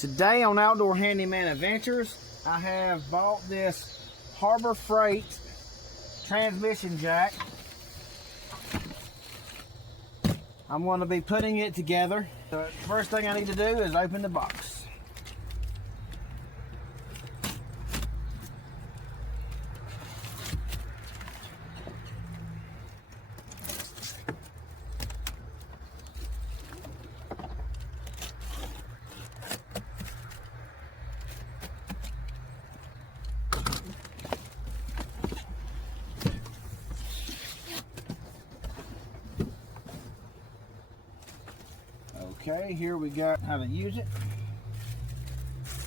Today on Outdoor Handyman-Adventures, I have bought this Harbor Freight transmission jack. I'm going to be putting it together. So the first thing I need to do is open the box. Okay, here we got how to use it.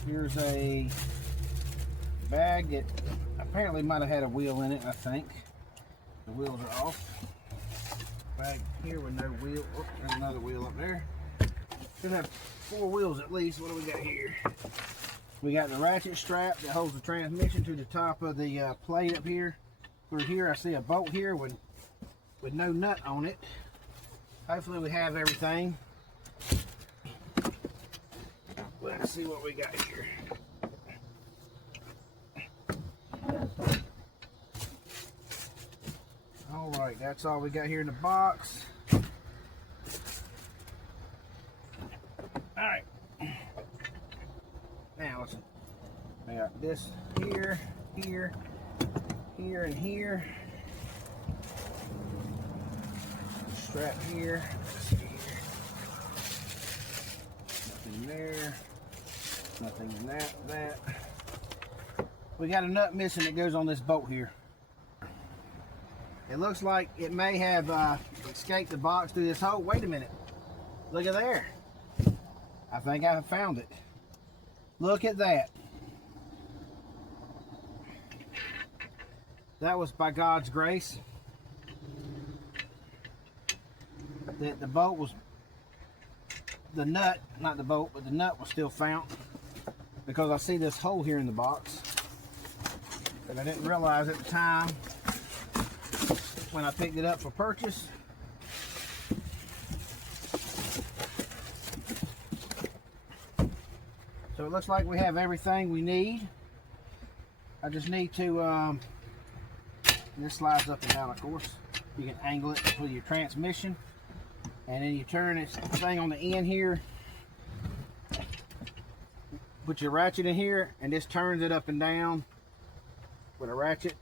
Here's a bag that apparently might have had a wheel in it, I think. The wheels are off. Bag here with no wheel. Oh, there's another wheel up there. Should have 4 wheels at least. What do we got here? We got the ratchet strap that holds the transmission to the top of the plate up here. Through here I see a bolt here with no nut on it. Hopefully we have everything. Let's see what we got here. All right, that's all we got here in the box. All right. Now listen. I got this here, here, here, and here. Strap here. Nothing there. Nothing in that. We got a nut missing that goes on this bolt here. It looks like it may have escaped the box through this hole. Wait a minute. Look at there. I think I have found it. Look at that. That was by God's grace. The bolt was, the nut, not the bolt, but the nut was still found. Because I see this hole here in the box that I didn't realize at the time when I picked it up for purchase. So it looks like we have everything we need. I just need to, this slides up and down, of course. You can angle it with your transmission, and then you turn this thing on the end here. Put your ratchet in here, and this turns it up and down with a ratchet.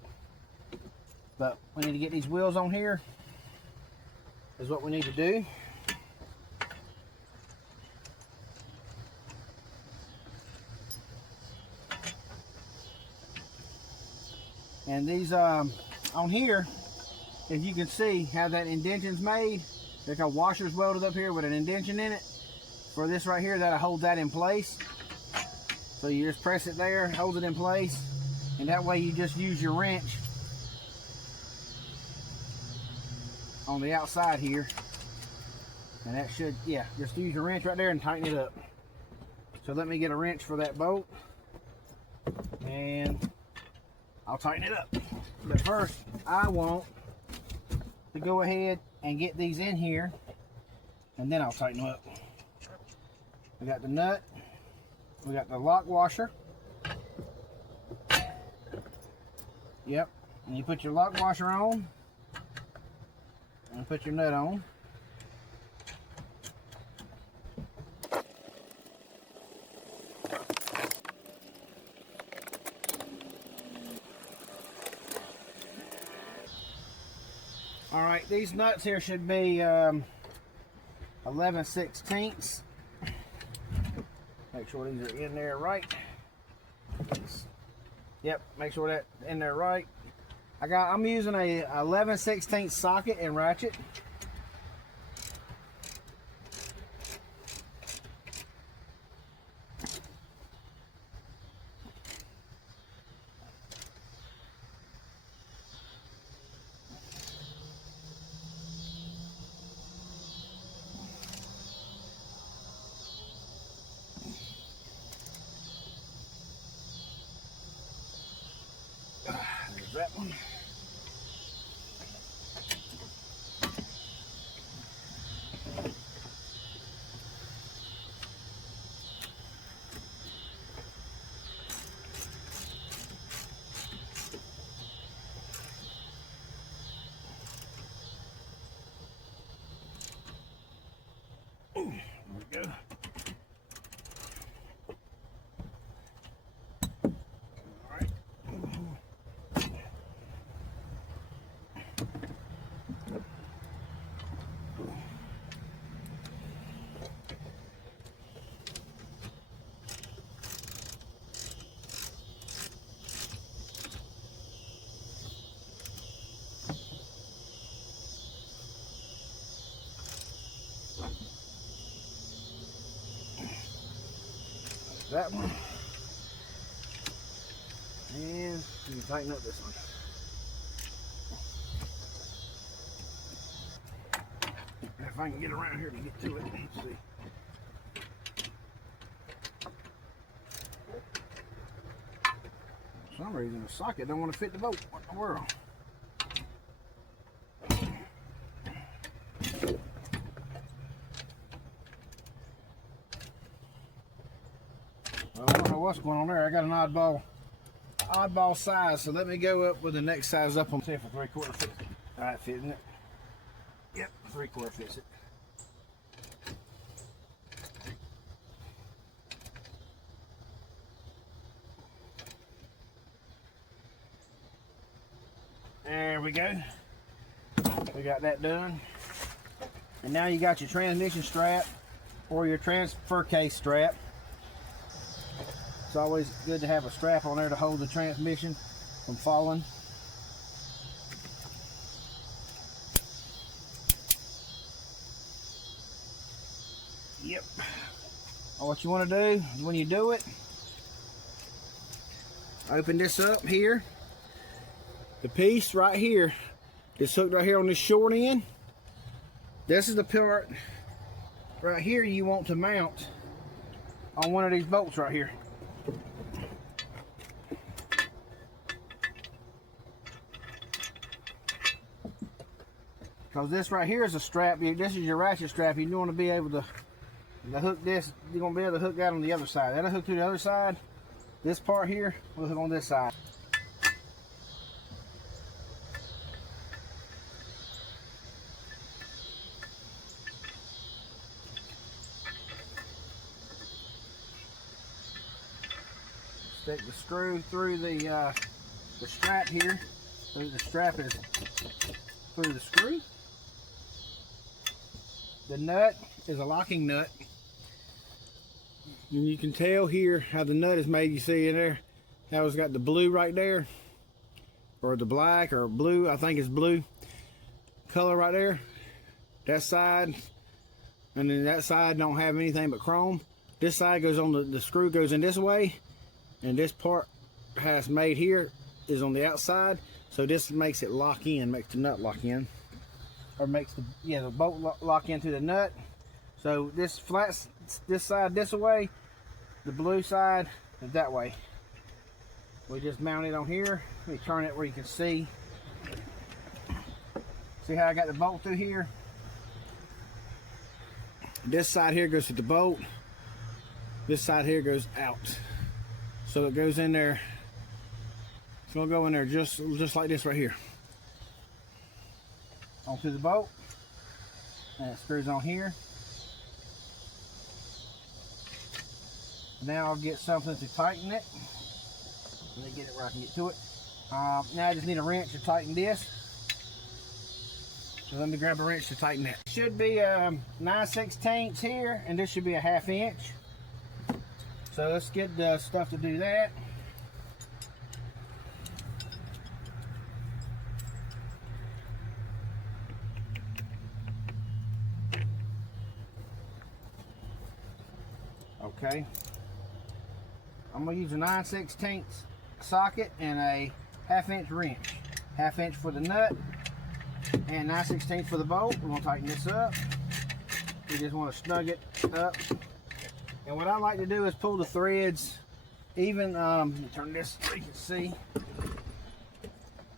But we need to get these wheels on here, is what we need to do. And these on here, as you can see, how that indention's made. There's a washer's welded up here with an indention in it. For this right here, that'll hold that in place. So you just press it there, hold it in place, and that way you just use your wrench on the outside here. And that should, yeah, just use your wrench right there and tighten it up. So let me get a wrench for that bolt, and I'll tighten it up. But first, I want to go ahead and get these in here, and then I'll tighten them up. We got the nut. We got the lock washer. Yep. And you put your lock washer on and put your nut on. All right, these nuts here should be 11/16. Make sure these are in there right. Yep, make sure that's in there right. I'm using a 11/16 socket and ratchet. There's that one. that one. And you can tighten up this one. If I can get around here to get to it, let's see. For some reason the socket don't want to fit the boat. What in the world? Well, I don't know what's going on there. I got an oddball size, so let me go up with the next size up on. See if a 3/4 fits it. Alright, fitting it. Yep, 3/4 fits it. There we go. We got that done. And now you got your transmission strap or your transfer case strap. It's always good to have a strap on there to hold the transmission from falling. Yep. What you want to do is when you do it, open this up here. The piece right here is hooked right here on this short end. This is the part right here you want to mount on one of these bolts right here. Because this right here is a strap. This is your ratchet strap. You want to be able to hook this. You're going to be able to hook that on the other side. That'll hook to the other side. This part here will hook on this side. Stick the screw through the strap here. So the strap is through the screw. The nut is a locking nut. And you can tell here how the nut is made. You see in there how it's got the blue right there, or the black or blue, I think it's blue color right there. That side, and then that side don't have anything but chrome. This side goes on the screw goes in this way, and this part has made here is on the outside, so this makes it lock in, makes the nut lock in, or makes the bolt lock into the nut. So this flats this side this way, the blue side is that way. We just mount it on here. We turn it where you can see. See how I got the bolt through here? This side here goes to the bolt. This side here goes out. So it goes in there. It's gonna go in there just like this right here. Onto the bolt. And it screws on here. Now I'll get something to tighten it. Let me get it where I can get to it. Now I just need a wrench to tighten this. So let me grab a wrench to tighten that. Should be 9/16 here, and this should be a 1/2 inch. So let's get the stuff to do that. Okay. I'm going to use a 9/16 socket and a 1/2 inch wrench. 1/2 inch for the nut and 9/16 for the bolt. We're going to tighten this up. We just want to snug it up. And what I like to do is pull the threads even, turn this so you can see.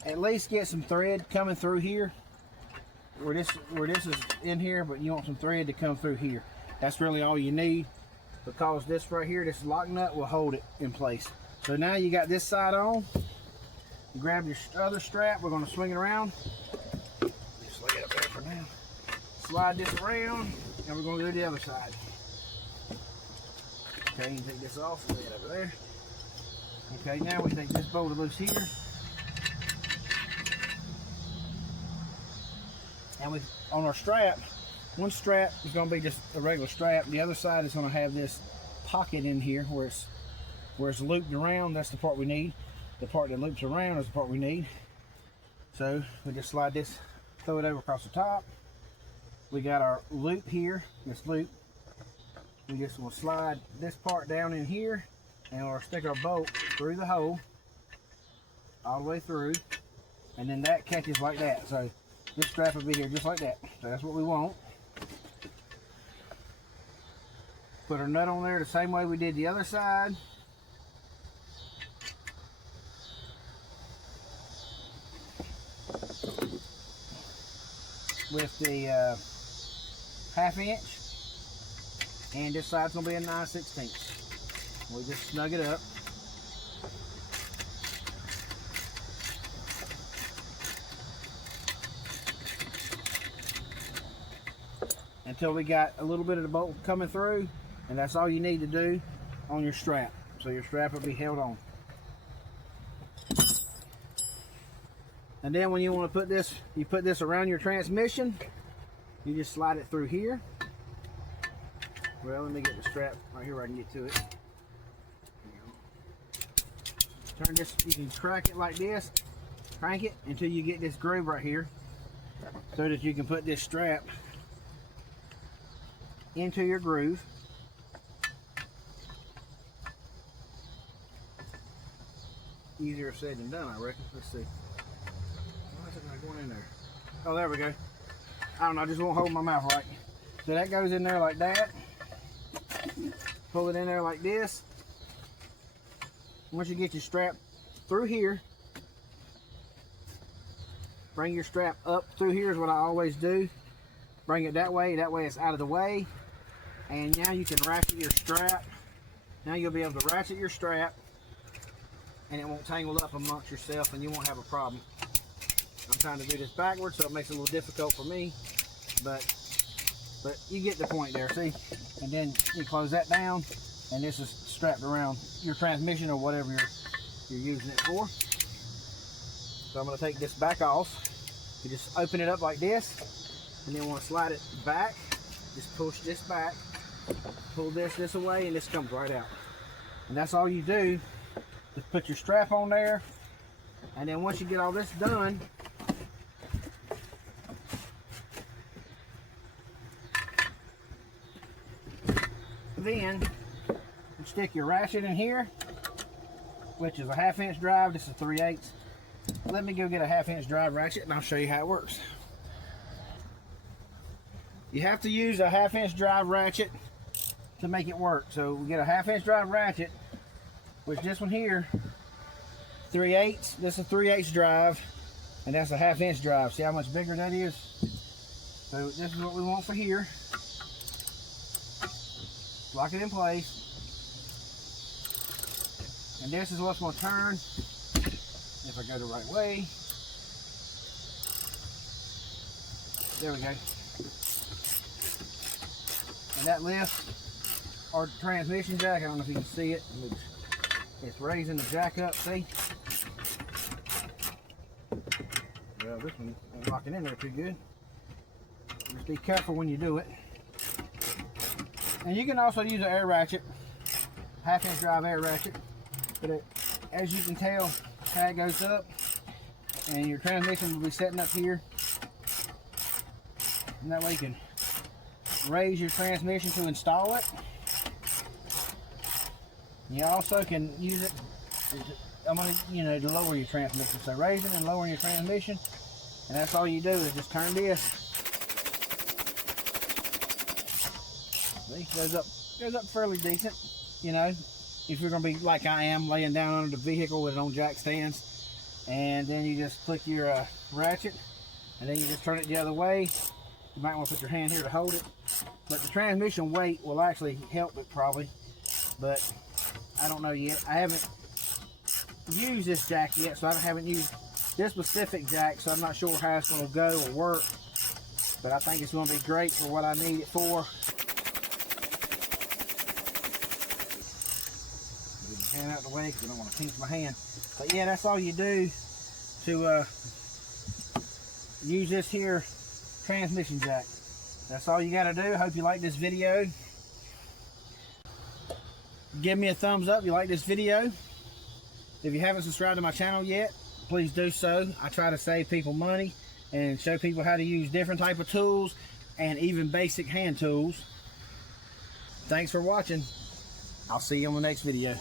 At least get some thread coming through here. Where this is in here, but you want some thread to come through here. That's really all you need. Because this right here, this lock nut will hold it in place. So now you got this side on. You grab your other strap. We're going to swing it around. Just lay it up there for now. Slide this around, and we're going to do the other side. Okay, you can take this off. Lay it over there. Okay, now we take this bolt loose here. And we on our strap. One strap is going to be just a regular strap. The other side is going to have this pocket in here where it's looped around. That's the part we need. The part that loops around is the part we need. So we just slide this, throw it over across the top. We got our loop here, this loop. we just will slide this part down in here, and we'll stick our bolt through the hole all the way through, and then that catches like that. So this strap will be here just like that. So that's what we want. Put our nut on there the same way we did the other side. With the 1/2 inch, and this side's gonna be a 9/16. We'll just snug it up. Until we got a little bit of the bolt coming through, and that's all you need to do on your strap. So your strap will be held on. And then when you want to put this, you put this around your transmission, you just slide it through here. Well, let me get the strap right here where I can get to it. Turn this, you can crack it like this, crank it until you get this groove right here, so that you can put this strap into your groove. Easier said than done, I reckon. Let's see. Why is it not going in there? Oh, there we go. I don't know, I just won't hold my mouth right. So that goes in there like that. Pull it in there like this. Once you get your strap through here, bring your strap up through here is what I always do. Bring it that way it's out of the way. And now you can ratchet your strap. Now you'll be able to ratchet your strap, and it won't tangle up amongst yourself, and you won't have a problem. I'm trying to do this backwards, so it makes it a little difficult for me, but you get the point there, see? And then you close that down, and this is strapped around your transmission or whatever you're using it for. So I'm going to take this back off. You just open it up like this, and then want to slide it back. Just push this back, pull this away, and this comes right out. And that's all you do. Just put your strap on there, and then once you get all this done, then you stick your ratchet in here, which is a 1/2 inch drive. This is 3/8. Let me go get a 1/2 inch drive ratchet, and I'll show you how it works. You have to use a 1/2 inch drive ratchet to make it work. So we get a 1/2 inch drive ratchet, which this one here, 3/8. This is a 3/8 drive, and that's a 1/2 inch drive. See how much bigger that is? So this is what we want for here. Lock it in place. And this is what's going to turn if I go the right way. There we go. And that lifts our transmission jack. I don't know if you can see it. It's raising the jack up, see? Well, this one ain't locking in there too good. Just be careful when you do it. And you can also use an air ratchet, 1/2 inch drive air ratchet. But as you can tell, how it goes up, and your transmission will be setting up here. And that way you can raise your transmission to install it. You also can use it, to lower your transmission. So raising and lowering your transmission, and that's all you do is just turn this. See, goes up fairly decent, if you're gonna be like I am, laying down under the vehicle with it on jack stands. And then you just click your ratchet, and then you just turn it the other way. You might want to put your hand here to hold it, but the transmission weight will actually help it probably, but I don't know yet. I haven't used this jack yet, so I haven't used this specific jack, so I'm not sure how it's going to go or work, but I think it's going to be great for what I need it for. Get my hand out of the way because I don't want to pinch my hand. But yeah, that's all you do to use this here transmission jack. That's all you got to do. Hope you like this video. Give me a thumbs up if you like this video. If you haven't subscribed to my channel yet, please do so. I try to save people money and show people how to use different type of tools and even basic hand tools. Thanks for watching. I'll see you on the next video.